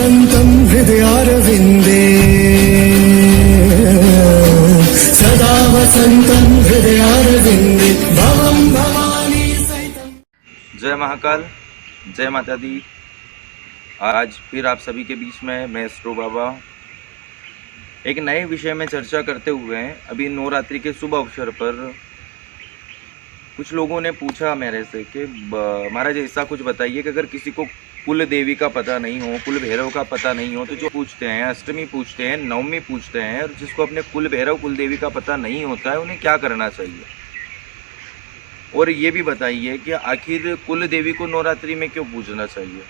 वसन्तं हृदयारविन्दे सदा वसन्तं हृदयारविन्दे भवं भवानी सहितं। जय महाकाल, जय माता दी। आज फिर आप सभी के बीच में मैं एस्ट्रो बाबा एक नए विषय में चर्चा करते हुए अभी नवरात्रि के शुभ अवसर पर कुछ लोगों ने पूछा मेरे से कि महाराज ऐसा कुछ बताइए कि अगर किसी को कुल देवी का पता नहीं हो, कुल भैरव का पता नहीं हो, तो जो पूछते हैं अष्टमी पूछते हैं, नवमी पूछते हैं, और जिसको अपने कुल भैरव कुल देवी का पता नहीं होता है उन्हें क्या करना चाहिए। और ये भी बताइए कि आखिर कुल देवी को नवरात्रि में क्यों पूजना चाहिए,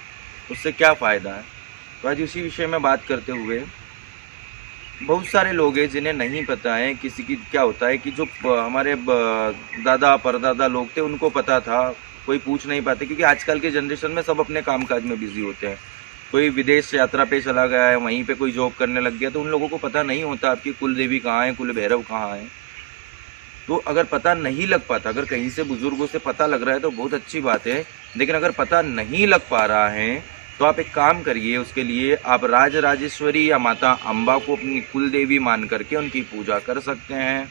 उससे क्या फ़ायदा है। तो आज इसी विषय में बात करते हुए बहुत सारे लोग हैं जिन्हें नहीं पता है किसी की क्या होता है कि जो हमारे दादा परदादा लोग थे उनको पता था, कोई पूछ नहीं पाते क्योंकि आजकल के जनरेशन में सब अपने कामकाज में बिजी होते हैं। कोई विदेश यात्रा पे चला गया है, वहीं पे कोई जॉब करने लग गया, तो उन लोगों को पता नहीं होता आपकी कुल देवी कहाँ है, कुल भैरव कहाँ है। तो अगर पता नहीं लग पाता, अगर कहीं से बुजुर्गों से पता लग रहा है तो बहुत अच्छी बात है, लेकिन अगर पता नहीं लग पा रहा है तो आप एक काम करिए, उसके लिए आप राज राजेश्वरी या माता अम्बा को अपनी कुल देवी मान करके उनकी पूजा कर सकते हैं।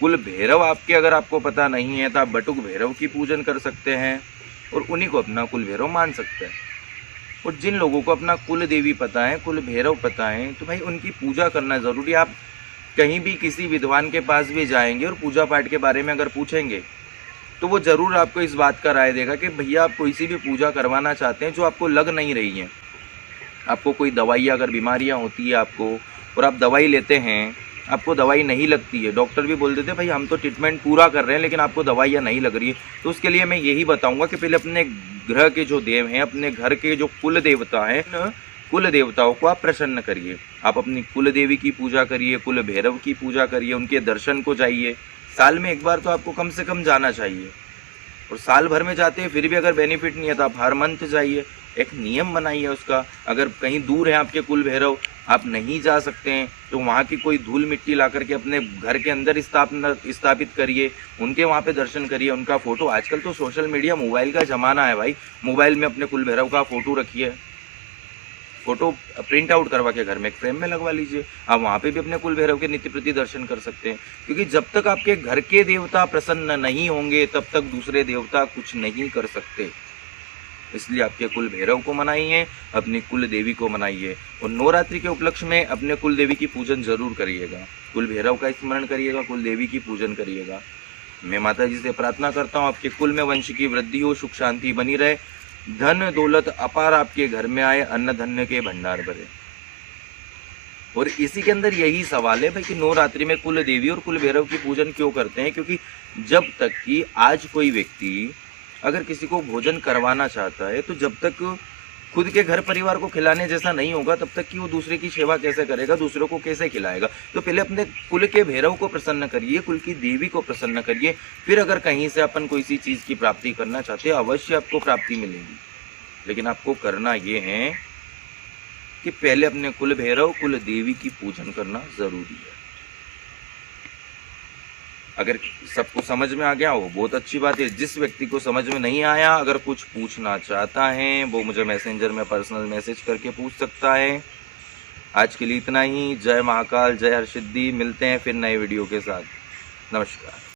कुल भैरव आपके अगर आपको पता नहीं है तो आप बटुक भैरव की पूजन कर सकते हैं और उन्हीं को अपना कुल भैरव मान सकते हैं। और जिन लोगों को अपना कुल देवी पता है, कुल भैरव पता है, तो भाई उनकी पूजा करना ज़रूरी। आप कहीं भी किसी विद्वान के पास भी जाएंगे और पूजा पाठ के बारे में अगर पूछेंगे तो वो ज़रूर आपको इस बात का राय देगा कि भैया आप कोई सी भी पूजा करवाना चाहते हैं जो आपको लग नहीं रही है। आपको कोई दवाइयाँ अगर बीमारियाँ होती है आपको और आप दवाई लेते हैं, आपको दवाई नहीं लगती है, डॉक्टर भी बोल देते हैं भाई हम तो ट्रीटमेंट पूरा कर रहे हैं लेकिन आपको दवाइयाँ नहीं लग रही है, तो उसके लिए मैं यही बताऊँगा कि पहले अपने ग्रह के जो देव हैं, अपने घर के जो कुल देवता हैं, कुल देवताओं को आप प्रसन्न करिए। आप अपनी कुल देवी की पूजा करिए, कुल भैरव की पूजा करिए, उनके दर्शन को जाइए। साल में एक बार तो आपको कम से कम जाना चाहिए, और साल भर में जाते हैं फिर भी अगर बेनिफिट नहीं है तो आप हर मंथ जाइए। एक नियम बनाइए उसका। अगर कहीं दूर है आपके कुल भैरव, आप नहीं जा सकते हैं, तो वहाँ की कोई धूल मिट्टी ला करके अपने घर के अंदर स्थापित करिए, उनके वहाँ पे दर्शन करिए, उनका फ़ोटो। आजकल तो सोशल मीडिया मोबाइल का ज़माना है भाई, मोबाइल में अपने कुल भैरव का फ़ोटो रखिए, फ़ोटो प्रिंट आउट करवा के घर में एक फ्रेम में लगवा लीजिए। आप वहाँ पे भी अपने कुल भैरव के नित्य प्रति दर्शन कर सकते हैं, क्योंकि जब तक आपके घर के देवता प्रसन्न नहीं होंगे तब तक दूसरे देवता कुछ नहीं कर सकते। इसलिए आपके कुल भैरव को मनाइए, अपनी कुल देवी को मनाइए, और नवरात्रि के उपलक्ष्य में अपने कुल देवी की पूजन जरूर करिएगा। कुल भैरव का स्मरण करिएगा, कुल देवी की पूजन करिएगा। मैं माता जी से प्रार्थना करता हूँ आपके कुल में वंश की वृद्धि हो, सुख शांति बनी रहे, धन दौलत अपार आपके घर में आए, अन्न धन्य के भंडार भरे। और इसी के अंदर यही सवाल है भाई कि नवरात्रि में कुल देवी और कुल भैरव की पूजन क्यों करते हैं, क्योंकि जब तक कि आज कोई व्यक्ति अगर किसी को भोजन करवाना चाहता है तो जब तक खुद के घर परिवार को खिलाने जैसा नहीं होगा तब तक कि वो दूसरे की सेवा कैसे करेगा, दूसरों को कैसे खिलाएगा। तो पहले अपने कुल के भैरव को प्रसन्न करिए, कुल की देवी को प्रसन्न करिए, फिर अगर कहीं से अपन कोई सी चीज़ की प्राप्ति करना चाहते हैं अवश्य आपको प्राप्ति मिलेगी। लेकिन आपको करना ये है कि पहले अपने कुल भैरव कुल देवी की पूजन करना जरूरी है। अगर सबको समझ में आ गया हो बहुत अच्छी बात है। जिस व्यक्ति को समझ में नहीं आया, अगर कुछ पूछना चाहता है वो मुझे मैसेंजर में पर्सनल मैसेज करके पूछ सकता है। आज के लिए इतना ही। जय महाकाल, जय हरसिद्धि। मिलते हैं फिर नए वीडियो के साथ। नमस्कार।